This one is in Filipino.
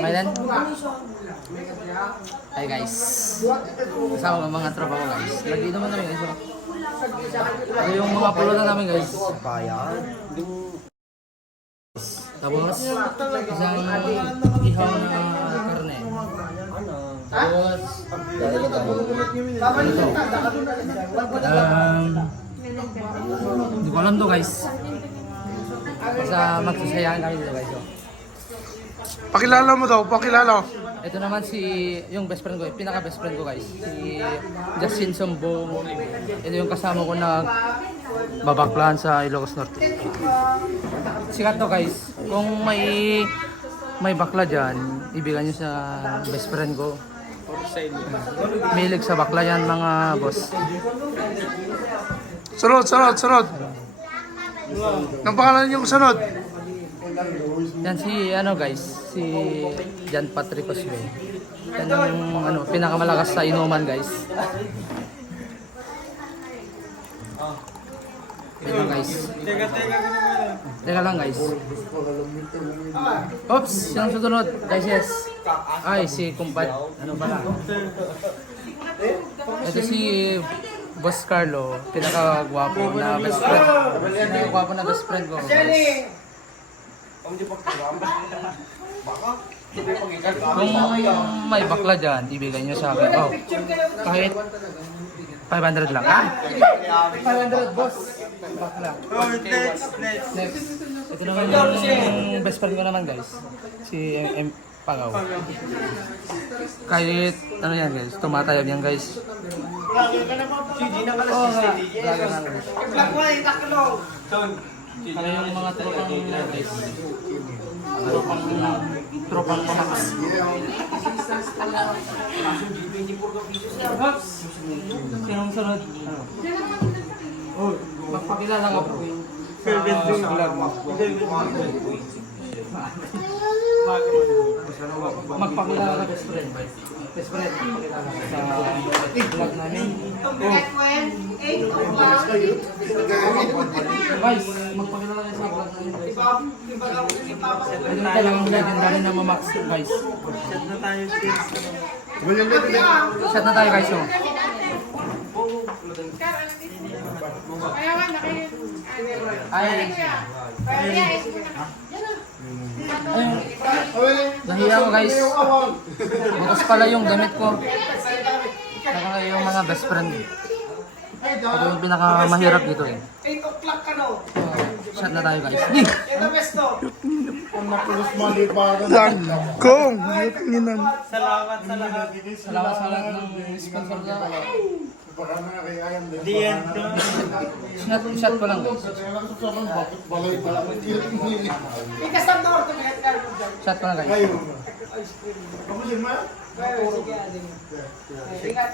Mainan? Hi guys. Kasama ng mga tropa ko guys. Lagi naman namin guys. Ito yung mga pulutan namin guys. Tapos, isang ihaw na karne. Tapos, hindi ko alam to guys. Basta magsasayaan kami dito guys. Pakilala mo daw, pakilala. Ito naman yung best friend ko, pinaka best friend ko guys. Si Justin Sombong. Ito yung kasama ko na babaklaan sa Ilocos Norte. Sikat to guys. Kung may bakla dyan, ibigay nyo sa best friend ko. Milig sa bakla yan mga boss. Sunod. Ang pangalan yung sunod? Yan si guys, si John Patrick Oswe. Yan yung pinakamalakas sa inuman guys. Ito guys. Teka lang guys. Oops, yung susunod guys, yes. Ay, si Kumpat. Ano pala? Ito si Boss Carlo, pinakagwapo na best friend. Pinakagwapo na best friend ko guys. Kung may bakla dyan, ibigay nyo sa akin. Oh, kahit 500 lang. 500 boss. Bakla. Next. Ito naman yung best friend ko naman guys. Si M. Pagaw. Kahit ano yan guys, tumatayab yan guys. Oo nga. Kaya yung mga tropang guys. Tropang pamakas. Sinong sunod? Oh, magpakilala ka bro. Magpakilala ka best friend. Best friend, magpakilala ka sa vlog namin. Guys, magpakilala kayo sa vlog namin. Ito talagang legendary na mamax guys. Shot na tayo guys. Nahiya ko guys. Bukas pala yung damit ko. Saka yung mga best friend. Ito yung pinakamahirap dito eh. 8 o'clock ka no? Shot na tayo guys. Ito besto. Kong, nginan. Salamat sa lahat. Salamat sa lahat ng sponsor na. Shot ko lang guys. Ikas ang door to get ka. Shot ko lang guys. Sige, sige. Ingat.